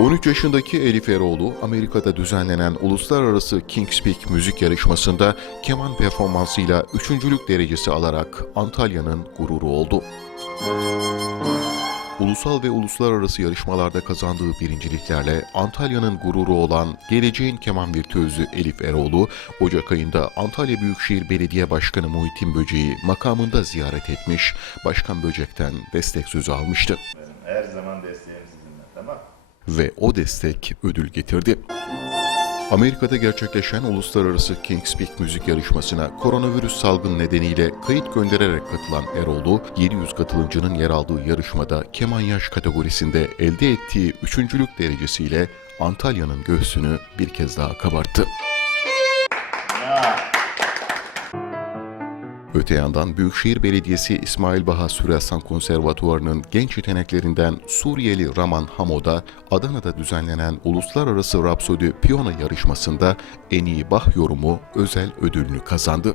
13 yaşındaki Elif Eroğlu, Amerika'da düzenlenen uluslararası Kings Peak müzik yarışmasında keman performansıyla üçüncülük derecesi alarak Antalya'nın gururu oldu. Ulusal ve uluslararası yarışmalarda kazandığı birinciliklerle Antalya'nın gururu olan geleceğin keman virtüözü Elif Eroğlu, Ocak ayında Antalya Büyükşehir Belediye Başkanı Muhittin Böceği makamında ziyaret etmiş, Başkan Böcek'ten destek sözü almıştı. Her zaman desteğim sizinle tamam ve o destek ödül getirdi. Amerika'da gerçekleşen uluslararası Kings Peak müzik yarışmasına koronavirüs salgın nedeniyle kayıt göndererek katılan Eroğlu, 700 katılımcının yer aldığı yarışmada keman yaş kategorisinde elde ettiği üçüncülük derecesiyle Antalya'nın göğsünü bir kez daha kabarttı. Öte yandan Büyükşehir Belediyesi İsmail Baha Sürelsan Konservatuvarı'nın genç yeteneklerinden Suriyeli Raman Hamoda Adana'da düzenlenen Uluslararası Rapsodi Piyano yarışmasında en iyi Bach yorumu özel ödülünü kazandı.